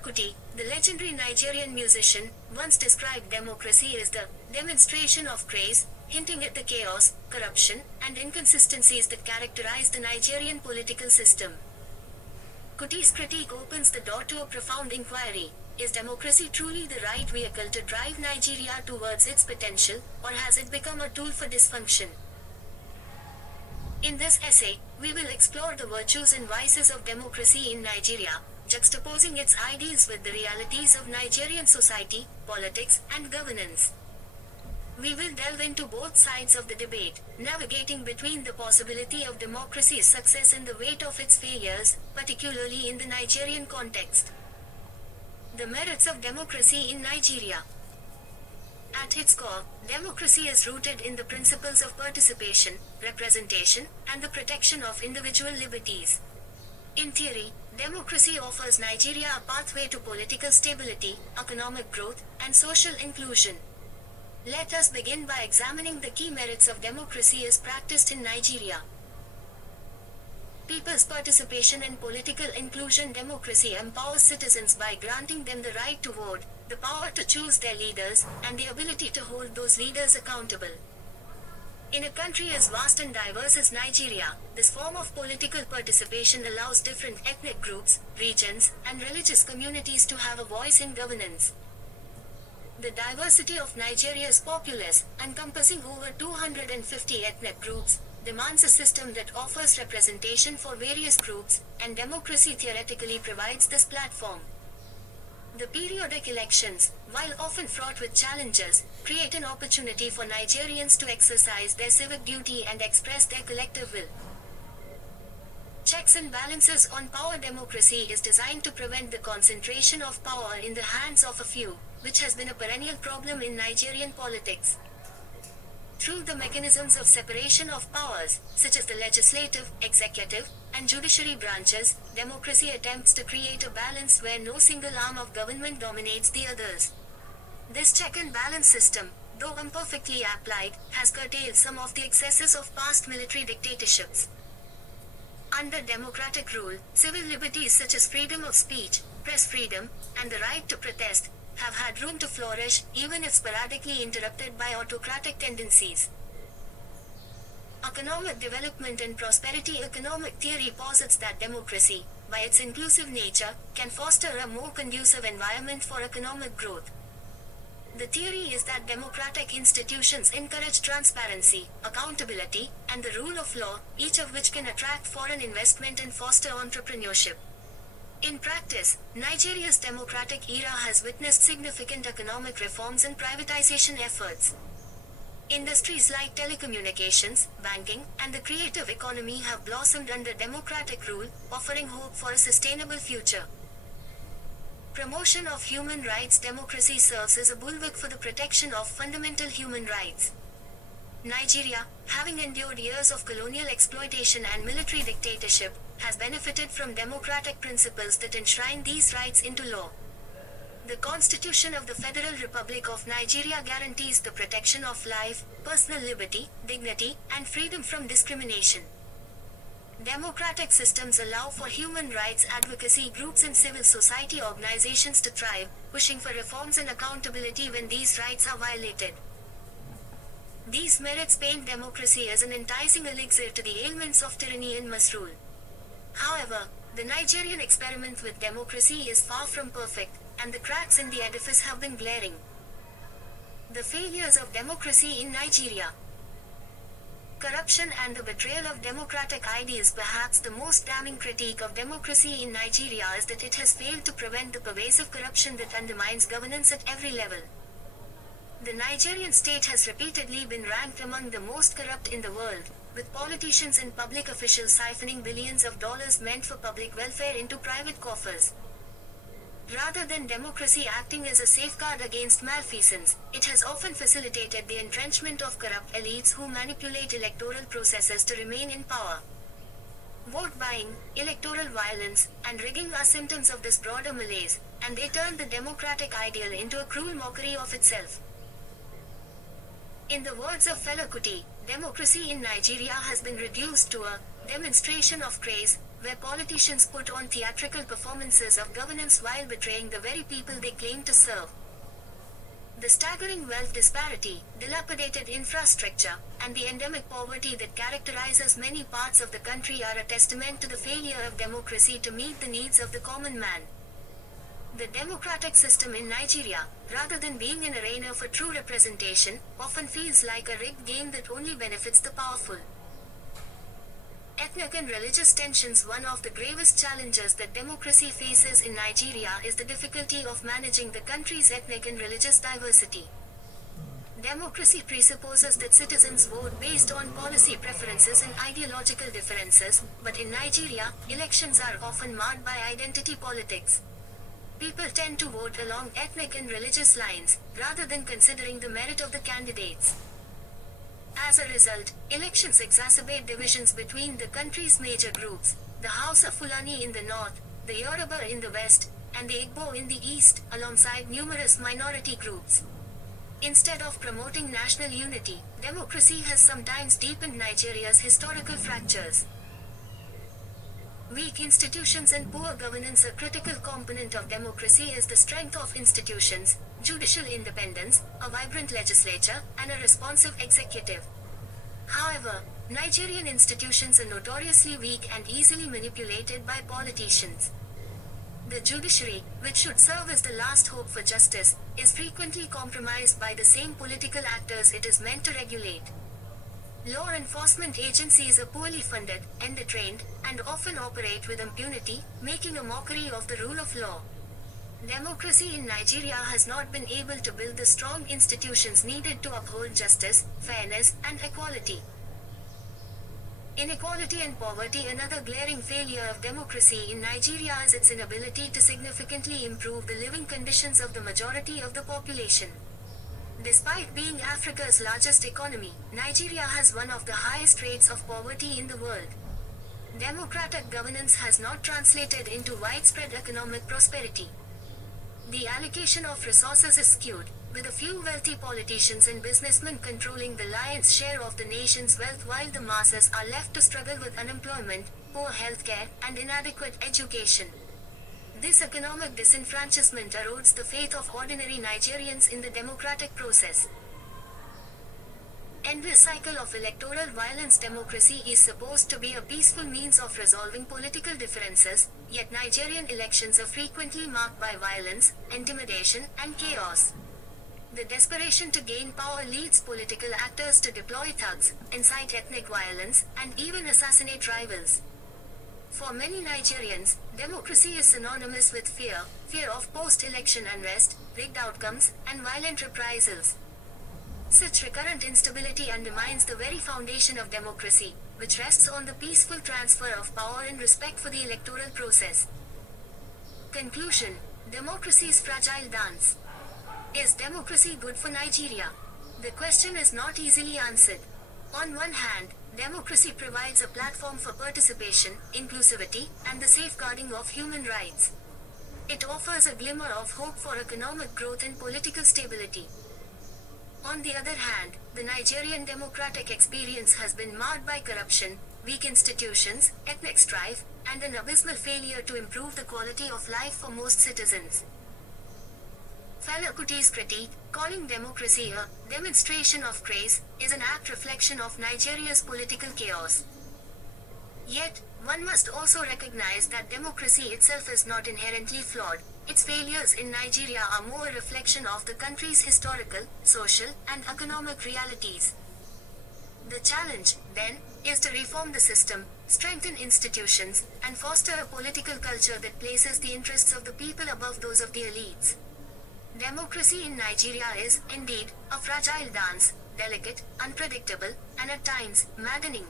Fela Kuti, the legendary Nigerian musician, once described democracy as the demonstration of craze, hinting at the chaos, corruption, and inconsistencies that characterize the Nigerian political system. Kuti's critique opens the door to a profound inquiry. Is democracy truly the right vehicle to drive Nigeria towards its potential, or has it become a tool for dysfunction? In this essay, we will explore the virtues and vices of democracy in Nigeria, juxtaposing its ideals with the realities of Nigerian society, politics, and governance. We will delve into both sides of the debate, navigating between the possibility of democracy's success and the weight of its failures, particularly in the Nigerian context. The merits of democracy in Nigeria. At its core, democracy is rooted in the principles of participation, representation, and the protection of individual liberties. In theory, democracy offers Nigeria a pathway to political stability, economic growth, and social inclusion. Let us begin by examining the key merits of democracy as practiced in Nigeria. People's participation in political inclusion. Democracy empowers citizens by granting them the right to vote, the power to choose their leaders, and the ability to hold those leaders accountable. In a country as vast and diverse as Nigeria, this form of political participation allows different ethnic groups, regions, and religious communities to have a voice in governance. The diversity of Nigeria's populace, encompassing over 250 ethnic groups, demands a system that offers representation for various groups, and democracy theoretically provides this platform. The periodic elections, while often fraught with challenges, create an opportunity for Nigerians to exercise their civic duty and express their collective will. Checks and balances on power. Democracy is designed to prevent the concentration of power in the hands of a few, which has been a perennial problem in Nigerian politics. Through the mechanisms of separation of powers, such as the legislative, executive, and judiciary branches, democracy attempts to create a balance where no single arm of government dominates the others. This check and balance system, though imperfectly applied, has curtailed some of the excesses of past military dictatorships. Under democratic rule, civil liberties such as freedom of speech, press freedom, and the right to protest, have had room to flourish, even if sporadically interrupted by autocratic tendencies. Economic development and prosperity. Economic theory posits that democracy, by its inclusive nature, can foster a more conducive environment for economic growth. The theory is that democratic institutions encourage transparency, accountability, and the rule of law, each of which can attract foreign investment and foster entrepreneurship. In practice, Nigeria's democratic era has witnessed significant economic reforms and privatization efforts. Industries like telecommunications, banking, and the creative economy have blossomed under democratic rule, offering hope for a sustainable future. Promotion of human rights. Democracy serves as a bulwark for the protection of fundamental human rights. Nigeria, having endured years of colonial exploitation and military dictatorship, has benefited from democratic principles that enshrine these rights into law. The Constitution of the Federal Republic of Nigeria guarantees the protection of life, personal liberty, dignity, and freedom from discrimination. Democratic systems allow for human rights advocacy groups and civil society organizations to thrive, pushing for reforms and accountability when these rights are violated. These merits paint democracy as an enticing elixir to the ailments of tyranny and misrule. However, the Nigerian experiment with democracy is far from perfect, and the cracks in the edifice have been glaring. The failures of democracy in Nigeria. Corruption and the betrayal of democratic ideals. Perhaps the most damning critique of democracy in Nigeria is that it has failed to prevent the pervasive corruption that undermines governance at every level. The Nigerian state has repeatedly been ranked among the most corrupt in the world, with politicians and public officials siphoning billions of dollars meant for public welfare into private coffers. Rather than democracy acting as a safeguard against malfeasance, it has often facilitated the entrenchment of corrupt elites who manipulate electoral processes to remain in power. Vote buying, electoral violence, and rigging are symptoms of this broader malaise, and they turn the democratic ideal into a cruel mockery of itself. In the words of Fela Kuti, democracy in Nigeria has been reduced to a demonstration of craze, where politicians put on theatrical performances of governance while betraying the very people they claim to serve. The staggering wealth disparity, dilapidated infrastructure, and the endemic poverty that characterizes many parts of the country are a testament to the failure of democracy to meet the needs of the common man. The democratic system in Nigeria, rather than being an arena for true representation, often feels like a rigged game that only benefits the powerful. Ethnic and religious tensions. One of the gravest challenges that democracy faces in Nigeria is the difficulty of managing the country's ethnic and religious diversity. Democracy presupposes that citizens vote based on policy preferences and ideological differences, but in Nigeria, elections are often marred by identity politics. People tend to vote along ethnic and religious lines, rather than considering the merit of the candidates. As a result, elections exacerbate divisions between the country's major groups, the Hausa Fulani in the north, the Yoruba in the west, and the Igbo in the east, alongside numerous minority groups. Instead of promoting national unity, democracy has sometimes deepened Nigeria's historical fractures. Weak institutions and poor governance. A critical component of democracy is the strength of institutions, judicial independence, a vibrant legislature, and a responsive executive. However, Nigerian institutions are notoriously weak and easily manipulated by politicians. The judiciary, which should serve as the last hope for justice, is frequently compromised by the same political actors it is meant to regulate. Law enforcement agencies are poorly funded, undertrained, and often operate with impunity, making a mockery of the rule of law. Democracy in Nigeria has not been able to build the strong institutions needed to uphold justice, fairness, and equality. Inequality and poverty. Another glaring failure of democracy in Nigeria is its inability to significantly improve the living conditions of the majority of the population. Despite being Africa's largest economy, Nigeria has one of the highest rates of poverty in the world. Democratic governance has not translated into widespread economic prosperity. The allocation of resources is skewed, with a few wealthy politicians and businessmen controlling the lion's share of the nation's wealth while the masses are left to struggle with unemployment, poor healthcare, and inadequate education. This economic disenfranchisement erodes the faith of ordinary Nigerians in the democratic process. Endless cycle of electoral violence. Democracy is supposed to be a peaceful means of resolving political differences, yet Nigerian elections are frequently marked by violence, intimidation, and chaos. The desperation to gain power leads political actors to deploy thugs, incite ethnic violence, and even assassinate rivals. For many Nigerians, democracy is synonymous with fear of post-election unrest, rigged outcomes, and violent reprisals. Such recurrent instability undermines the very foundation of democracy, which rests on the peaceful transfer of power and respect for the electoral process. Conclusion: democracy's fragile dance. Is democracy good for Nigeria? The question is not easily answered. On one hand, democracy provides a platform for participation, inclusivity, and the safeguarding of human rights. It offers a glimmer of hope for economic growth and political stability. On the other hand, the Nigerian democratic experience has been marred by corruption, weak institutions, ethnic strife, and an abysmal failure to improve the quality of life for most citizens. Fela Kuti's critique, calling democracy a demonstration of craze, is an apt reflection of Nigeria's political chaos. Yet, one must also recognize that democracy itself is not inherently flawed. Its failures in Nigeria are more a reflection of the country's historical, social, and economic realities. The challenge, then, is to reform the system, strengthen institutions, and foster a political culture that places the interests of the people above those of the elites. Democracy in Nigeria is, indeed, a fragile dance, delicate, unpredictable, and at times, maddening.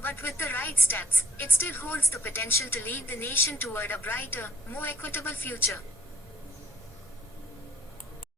But with the right steps, it still holds the potential to lead the nation toward a brighter, more equitable future.